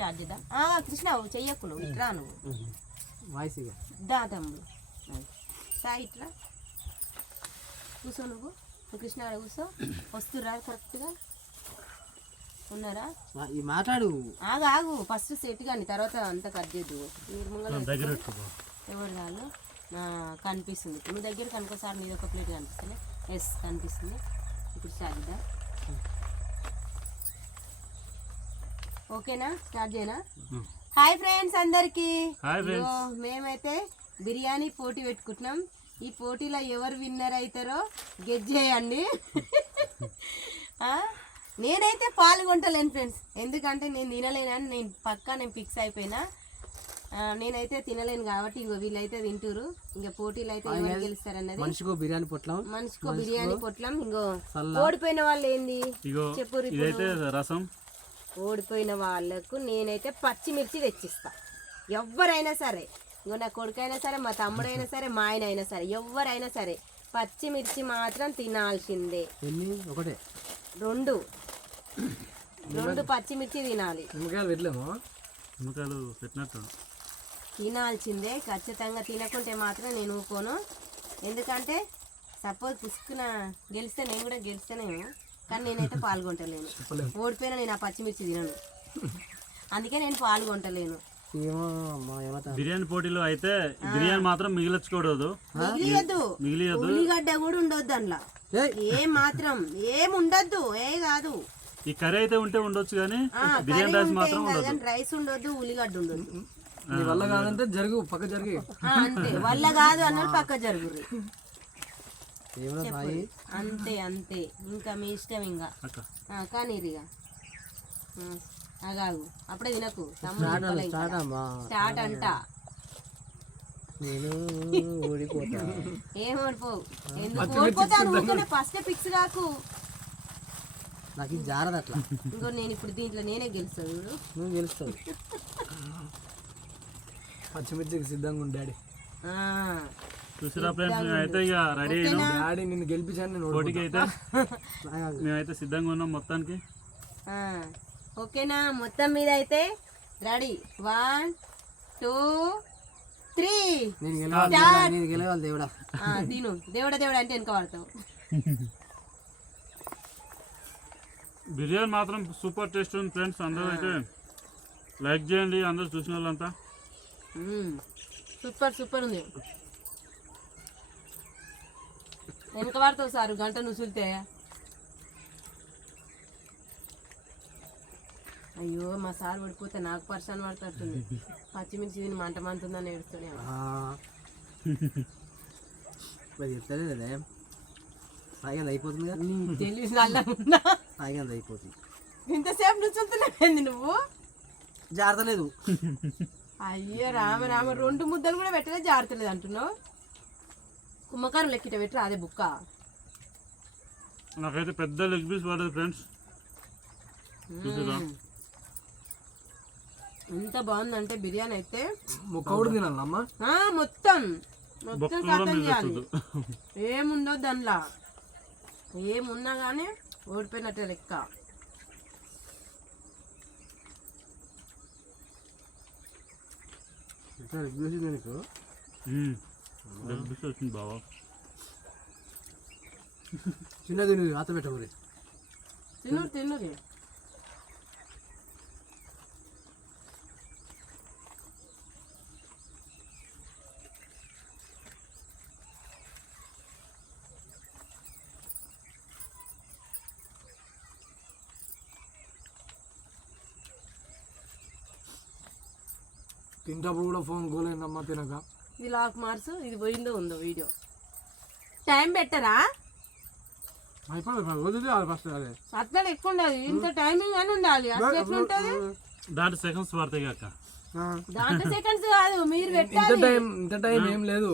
Start చేద్దాం. కృష్ణ చెయ్యకు, నువ్వు ఇట్రా, నువ్వు వాయిస్ దా తమ్ముడు సాయి ఇట్రా కూర్చో, నువ్వు కృష్ణ కూర్చో. వస్తురా కరెక్ట్గా ఉన్నారా? మాట్లాడు. ఆగు ఫస్ట్ సెట్ కానీ తర్వాత అంతా కట్ చేద్దు. మీరు ముంగల ఎవరు వాళ్ళు కనిపిస్తుంది. నువ్వు దగ్గర కనుకోసారి నీది ఒక ప్లేట్ కనిపిస్తుంది. ఎస్ కనిపిస్తుంది. ఇప్పుడు స్టార్ట్ చేద్దాం. ఓకేనా? స్టార్ట్ చేయనా? హాయ్ ఫ్రెండ్స్ అందరికి. మేమైతే బిర్యానీ పోటీ పెట్టుకుంటున్నాం. ఈ పోటీలో ఎవరు విన్నర్ అవుతారో గెస్ చేయండి. నేనైతే పాల్గొంటలేను ఫ్రెండ్స్, ఎందుకంటే నేను తినలేనని నేను ఫిక్స్ అయిపోయినా. నేనైతే తినలేను కాబట్టి ఇంకో వీళ్ళైతే తింటారు. ఇంకా పోటీలు అయితే ఎవరు గెలుస్తారన్నది. మనిషికో బిర్యానీ పొట్లం. ఇంకో ఓడిపోయిన వాళ్ళు ఏంది చెప్పు. రసం. ఓడిపోయిన వాళ్ళకు నేనైతే పచ్చిమిర్చి తెచ్చిస్తా. ఎవరైనా సరే, ఇంకో నా కొడుకైనా సరే, మా తమ్ముడైనా సరే, మా ఆయన అయినా సరే, ఎవరైనా సరే పచ్చిమిర్చి మాత్రం తినాల్సిందే. ఒకటే రెండు పచ్చిమిర్చి తినాలి. తినాల్సిందే ఖచ్చితంగా. తినకుంటే మాత్రం నేను ఊకోను. ఎందుకంటే సపోజ్ పుసుకున గెలిస్తే నేను కూడా గెలిస్తేనేమో, కానీ నేనైతే పాల్గొంటలేను. ఓడిపోయినా నేను ఆ పచ్చిమిర్చి తినను, అందుకే నేను పాల్గొంటలేను. బిర్యానీ పోటీలో అయితే బిర్యానీ మాత్రం మిగిలించకూడదు. ఉల్లిగడ్డ కూడా ఉండొద్దు అందులో, ఏ మాత్రం ఏం ఉండొద్దు. కాదు, ఈ కర్రీ అయితే ఉంటే ఉండొచ్చు కానీ బిర్యానీ రైస్ మాత్రం ఉండదు. రైస్ ఉండొద్దు, ఉల్లిగడ్డ ఉండొద్దు. వల్ల కాదంటే జరుగు, పక్క జరిగి అంతే. వల్ల కాదు అన్నది పక్క జరుగు. అంతే అంతే, ఇంకా మీ ఇష్టం. ఇంకా కానీ ఇక అగాగు అప్పుడే తినకు. స్టార్ట్ అంట. ఏం ఓడిపోవు. ఎందుకు ఓడిపోతాను? ఫస్ట్ ఫిక్స్ కాకు. నాకు ఇది జారదు అట్లా. ఇంకో నేను ఇప్పుడు దీంట్లో నేనే గెలుస్తాను. నువ్వు గెలుస్తావు. పచ్చిమిర్చికి సిద్ధంగా ఉండు డాడీ. చూసిరా ఫ్రెండ్స్, అయితే ఇక రెడీ అయినాం. డాడీ నిన్ను గెలిపించాను పోటీకి అయితే మేమైతే సిద్ధంగా ఉన్నాం మొత్తానికి. ఓకేనా? మొత్తం మీద అయితే రెడీ. 1 2 3 గెలవాలి దేవుడా. తిను దేవుడా అంటే వెనక వాడతావు. బిర్యానీ మాత్రం సూపర్ టేస్ట్ ఉంది ఫ్రెండ్స్. అందరూ అయితే లైక్ చేయండి, అందరూ చూసిన వాళ్ళంతా. సూపర్ ఉంది. వెనక వాడతావు సారు, గంట నుసులితే. అయ్యో మా సార్ పడిపోతే నాకు పర్సన్ పడుతుంది. పచ్చిమిర్చి తిని మంటుందని ఏడుస్తూనే అయిపోతుంది. అయిపోతుంది. ఇంతసేపు నుంచుంటున్నావేంది నువ్వు? జారతలేదు. అయ్యో రామ 2 ముద్దలు కూడా పెట్టలే, జారతలేదు అంటున్నావు. కుమ్మకారం లెక్కిట పెట్టరా అదే బుక్క. నాకైతే పెద్ద లెగ్ పీస్ పడదు ఫ్రెండ్స్. ఎంత బాగుందంటే బిర్యానీ అయితే. మొత్తం చేయాలి. ఏముందో దానిలా, ఏమున్నా కానీ ఓడిపోయినట్టే లెక్క. బావా చిన్నది ఆత పెట్ట తిన్నురి. తింటప్పుడు కూడా ఫోన్ గోలేనమ్మా తినక. ఇది లాక్ మార్సు, ఇది పోయిందో ఉందో వీడియో. టైం పెట్టరా? అట్లా ఎక్కువ ఉండాలి, ఇంత టైమింగ్ అని ఉండాలి. అట్లా ఎట్లా ఉంటుంది? దాంట్లో సెకండ్స్ పడతాయి కాక. దాంట్లో సెకండ్స్ కాదు, మీరు పెట్టాలి. ఇంత టైం ఏం లేదు.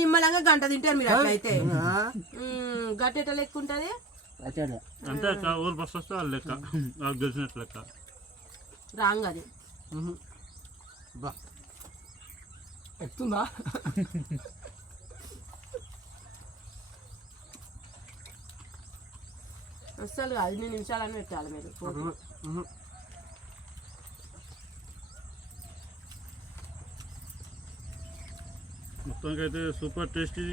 నిమ్మలంగా గంట తింటారు మీరు. అట్లయితే గట్టెట లెక్క ఉంటుంది. అంటే ఊరు ఫస్ట్ వస్తే వాళ్ళు లెక్క, వాళ్ళు గెలిచినట్టు లెక్క. రాంగ్ అది. ఎక్కుతుందా? అస్సలు 5 నిమిషాలని పెట్టాలి మీరు పోపు. మొత్తానికి అయితే సూపర్ టేస్టీ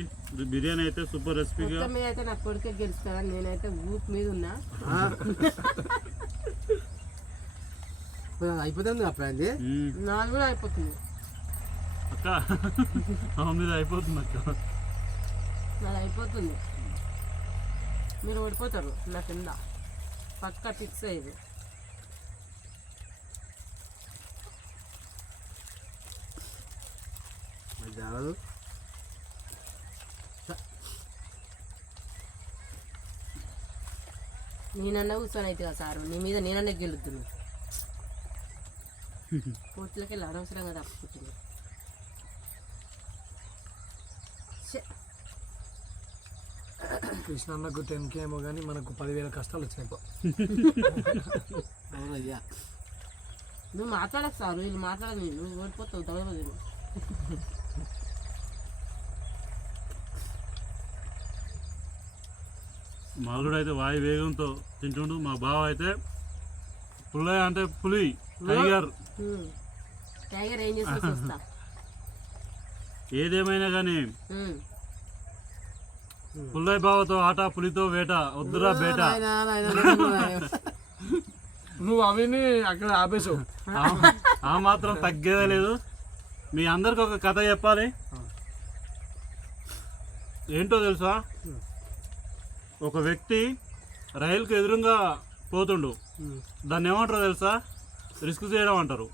బిర్యానీ అయితే సూపర్ రెసిపీగా మొత్తం మీద అయితే నా కొడుకే గెలుస్తారని నేనైతే ఊపు మీద ఉన్నా. అయిపోతుంది అప్పుడు నాది కూడా అయిపోతుంది. అక్క ఆమె మీద అయిపోతుంది అక్క. నాది అయిపోతుంది. మీరు ఓడిపోతారు నా కింద పక్కా ఫిక్స్ అయ్యేది. నేనన్నా కూర్చొని అయితే కదా సారు నీ మీద నేనన్నా గెలుద్దును. కోట్లకి వెళ్ళి అనవసరంగా తప్పుకుంటుంది. కృష్ణ అన్నకు 10K ఏమో కానీ మనకు 10,000 కష్టాలు వచ్చినాయి. అవునయ్యా నువ్వు మాట్లాడకు సారు, వీళ్ళు మాట్లాడదు. నువ్వు ఓడిపోతావు తడవదు. మాలుడు అయితే వాయు వేగంతో తింటుండు. మా బావ అయితే పుల్లయ్య అంటే పులి టైగర్. టైగర్ ఏం చేసి వస్తా. ఏదేమైనా కానీ పుల్లయ్య బావతో ఆట పులితో వేట వద్దురా బేట. నువ్వు అవిని అక్కడ ఆపేసావు. ఆ మాత్రం తగ్గేదే లేదు. మీ అందరికి ఒక కథ చెప్పాలి. ఏంటో తెలుసా, ఒక వ్యక్తి రైలుకు ఎదురుగా పోతుండు. దాన్ని ఏమంటారో తెలుసా? రిస్క్ చేయడం అంటారు.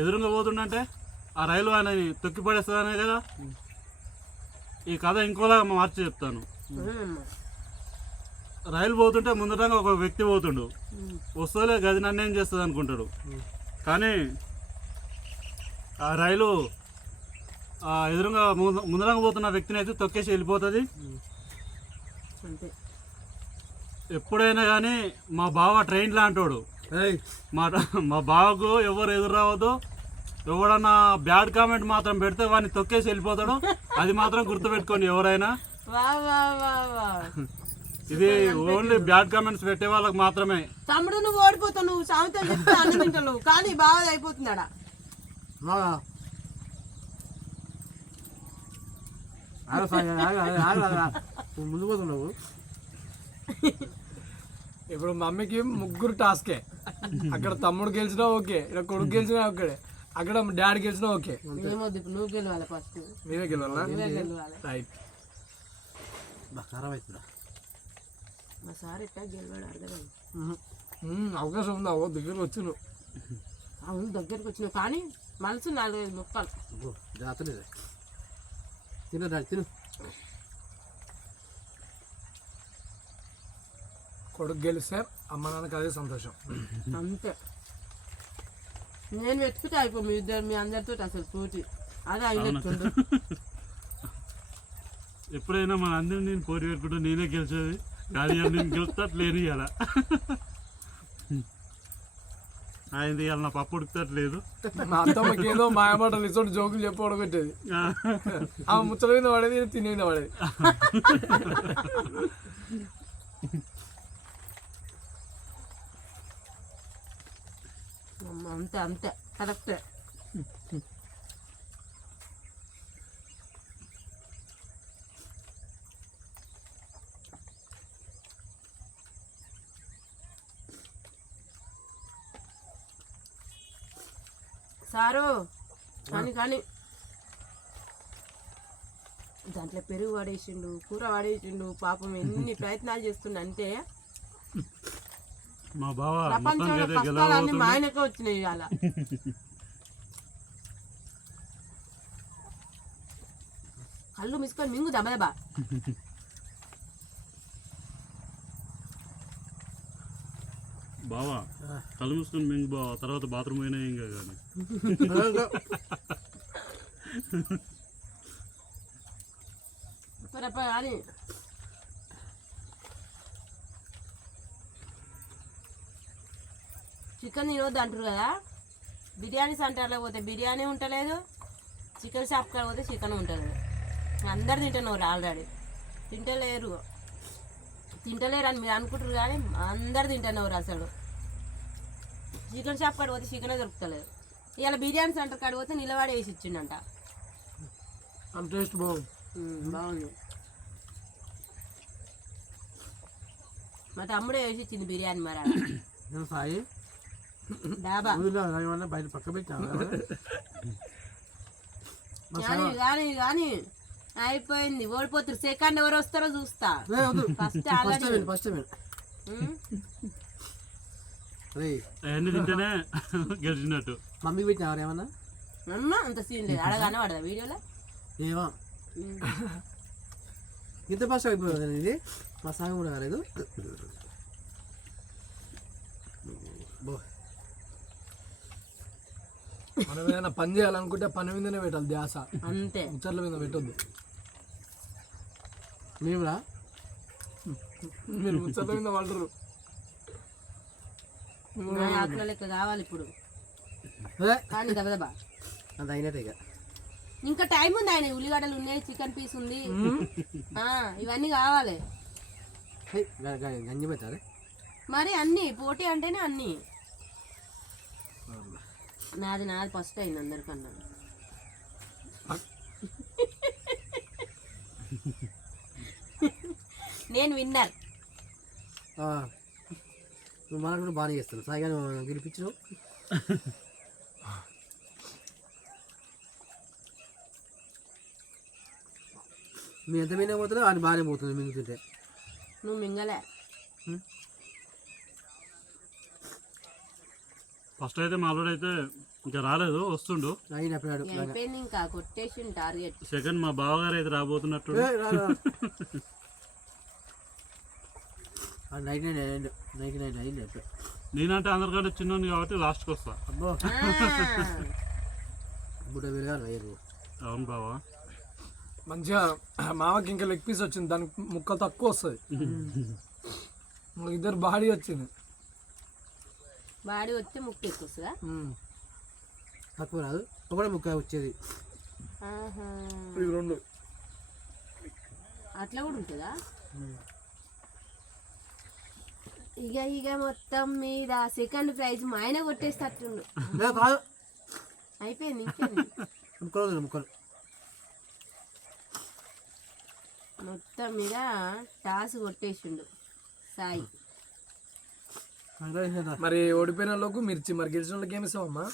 ఎదురుగా పోతుండంటే ఆ రైలు ఆయన తొక్కి పడేస్తుందనే కదా. ఈ కథ ఇంకోలా మార్చి చెప్తాను. రైలు పోతుంటే ముందటంగా ఒక వ్యక్తి పోతుండు. వస్తలే గది నన్ను ఏం చేస్తుంది అనుకుంటాడు. కానీ ఆ రైలు ఎదురుగా ముందరంగా పోతున్న వ్యక్తిని అయితే తొక్కేసి వెళ్ళిపోతుంది. ఎప్పుడైనా కానీ మా బావ ట్రైన్ లాంటోడు. మా బావకు ఎవరు ఎదురు రావద్దు. ఎవడన్నా బ్యాడ్ కామెంట్ మాత్రం పెడితే వాడిని తొక్కేసి వెళ్ళిపోతాడు. అది మాత్రం గుర్తుపెట్టుకోండి ఎవరైనా. ఇది ఓన్లీ బ్యాడ్ కామెంట్స్ పెట్టే వాళ్ళకి మాత్రమే. తమ్ముడు నువ్వు ఓడిపోతావు. నువ్వు సామెతలు చెప్తే అన్ని తింటావు కానీ బాగా అయిపోతుందాడా. ముందు పోతున్నావు. ఇప్పుడు మమ్మీకి 3 టాస్కే. అక్కడ తమ్ముడు గెలిచినా ఓకే, ఇక్కడ కొడుకు గెలిచినా ఓకే, అక్కడ డాడీ గెలిచినా ఓకే. నువ్వు గెలవాలి ఫస్ట్. నేనే గెలవాలా? గెలవాలి. రైట్. మా సార్ ఎట్లా గెలవాడు అర్థమైంది. అవకాశం ఉందా? దగ్గరకు వచ్చి నువ్వు. అవును దగ్గరకు వచ్చినావు కానీ మనసు 4-5 ముక్కలు. తిను. కొడుకు గెలిస్తే అమ్మ నాన్నకి అదే సంతోషం. అంతే. నేను వెతుకుతే అయిపో మీ అందరితో అసలు పోటీ అదే అయినట్టుండు. ఎప్పుడైనా మన అందరిని నేను పోటీ పెట్టుకుంటూ నేనే గెలిచేది. కానీ నేను గెలుస్తట్లేదు. ఇలా ఆయన ఇవాళ నా పప్పు ఉడుకుతట్లేదు. మా అత్తమ్మకి ఏదో మాయమాటలు ఇచ్చోటి జోకులు చెప్పడం పెట్టేది. ఆ ముచ్చట మీద పడేది, తినే మీద పడేది. అంతే అంతే కరెక్టే. సారు కానీ దాంట్లో పెరుగు వాడేసిండు, కూర వాడేసిండు. పాపం ఎన్ని ప్రయత్నాలు చేస్తుండ అంటే మా బావ ప్రపంచంలో కష్టాలన్నీ మా ఆయనకే వచ్చినాయి ఇవాళ. కళ్ళు మిసుకొని మింగు దబదబా. బావా కళ్ళు మూసుకొని మింగు బావా. తర్వాత బాత్రూమ్ అయినా ఏం కాదు కానీ. కానీ చికెన్ తినవద్దు అంటారు కదా. బిర్యానీ సెంటర్లో పోతే బిర్యానీ ఉంటలేదు, చికెన్ షాప్ కాడ పోతే చికెన్ ఉంటలేదు. అందరు తింటున్నారు ఆల్రెడీ. తింటలేరు. తింటలేరు అని మీరు అనుకుంటారు కానీ అందరు తింటున్నారు అసలు. చికెన్ షాప్ కాడ పోతే చికెనే దొరుకుతలేదు. ఇవాళ బిర్యానీ సెంటర్ కాడ పోతే నిలబడి వేసి ఇచ్చిండంట. అంత టేస్ట్ బాగుంది. బాగుంది. మా తమ్ముడే వేసి ఇచ్చింది బిర్యానీ మరి ఆడ. సాయి డాబా ఏమన్నా బయట పక్క పెట్టాను కానీ కానీ కానీ అయిపోయింది. ఓడిపోతారు. సెకండ్ ఎవరు వస్తారో చూస్తా. ఫస్ట్ ఆల్రెడీ ఫస్ట్ అవన్నీ తింటేనే గెలిచినట్టు. మమ్మీకి పెట్టినారు ఏమన్నా అమ్మ అంత సీన్ లేదు. అడగానే పడదా వీడియోలో. ఏమో ఇంత ఫస్ట్ అయిపోయింది ఇది. మా సాంగ్ కూడా కాలేదు. మనం ఏదైనా పని చేయాలనుకుంటే పని మీదనే పెట్టాలి ధ్యాస. అంతే. ముచ్చట్ల మీద పెట్టొద్దు. మీరు కూడా మీరు ముచ్చట్ల మీద పడరు. అట్లా లెక్క కావాలి ఇప్పుడు. కానీ దబదబా అంత అయినట్టే ఇక. ఇంకా టైం ఉంది. ఆయన ఉల్లిగడ్డలు ఉన్నాయి, చికెన్ పీస్ ఉంది, ఇవన్నీ కావాలి గంజి పెట్టాలి మరి. అన్ని పోటీ అంటేనే అన్ని. నాది ఫస్ట్ అయింది అందరికన్నా. నేను విన్నర్. నువ్వు మనకు కూడా బాగానే చేస్తాను. సాయిగా గెలిపించు. మీ ఎంత మీద పోతుందో అది బాగానే పోతుంది మింగుతుంటే. నువ్వు మింగలే. ఫస్ట్ అయితే మా అల్లుడు అయితే ఇంకా రాలేదు, వస్తుండు. అయినప్పుడు అయిపోయింది. ఇంకా కొట్టేసి టార్గెట్. సెకండ్ మా బావగారు అయితే రాబోతున్నట్టు. నైట్ నైన్ అయింది. నేనంటే అందరికంటే చిన్నోని కాబట్టి లాస్ట్కి వస్తా. అబ్బో బుడ్డ విరగాలి అయ్యారు. అవును బావా. మంచిగా మామకి ఇంకా లెగ్ పీస్ వచ్చింది. దానికి ముక్క తక్కువ వస్తుంది. ఇద్దరు బాడీ వచ్చింది. బాడీ వచ్చి ముక్క ఎక్కువ వస్తుందా? తక్కువ రాదు. ఒకటే ముక్క వచ్చేది. రెండు అట్లా కూడా ఉంటుందా? ఇక మొత్తం మీద సెకండ్ ప్రైజ్ మా ఆయన కొట్టేస్తట్టుండు. కాదు అయిపోయింది. ఇంకేంది ముక్కలు మొత్తం మీద టాస్ కొట్టేసిండు సాయి. మరి ఓడిపోయిన వాళ్ళకు మిర్చి, మరి గెలిచిన వాళ్ళకి ఏమి ఇస్తావమ్మా?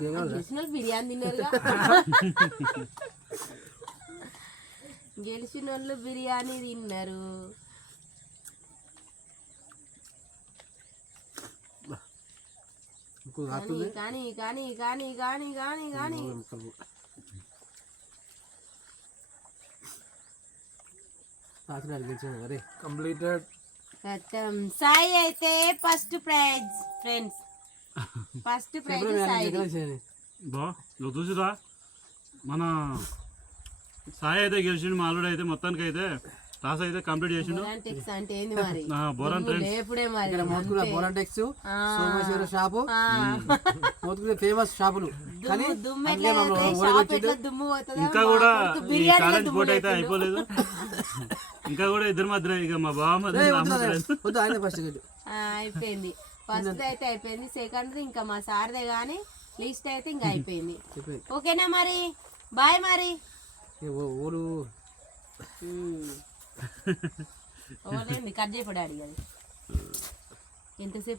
గెలిచిన వాళ్ళు బిర్యానీ తిన్నారుగా. గెలిచిన వాళ్ళు బిర్యానీ తిన్నారు. కానీ కానీ కానీ కానీ కానీ కానీ కంప్లీటెడ్. సాయి అయితే first prize friends. First prize Sai. బా నువ్వు చూసిరా, మన సాయి అయితే గెలిచిండు. మా అల్లుడు అయితే మొత్తానికి అయితే టాస్ అయితే కంప్లీట్ చేసిండు. అంటే ఏంది మరి? బోరాన్ ట్రెండ్స్ లేపుడే మరి. బోరాంటెక్స్ సోమేశ్వర షాపు ఫేమస్ షాపులు. కానీ ఇంకా కూడా ఈ ఛాలెంజ్ పోటీ అయితే అయిపోలేదు. ఇంకా కూడా ఇద్దరు మధ్య ఇక మా బావ మధ్య అయిపోయింది. ఫస్ట్ అయితే అయిపోయింది. సెకండ్ ఇంకా మా సార్దే కానీ లిస్ట్ అయితే ఇంకా అయిపోయింది. ఓకేనా మరి? బాయ్ మరి. ఓలేండి కట్ చేయపడాడు అది ఎంతసేపు.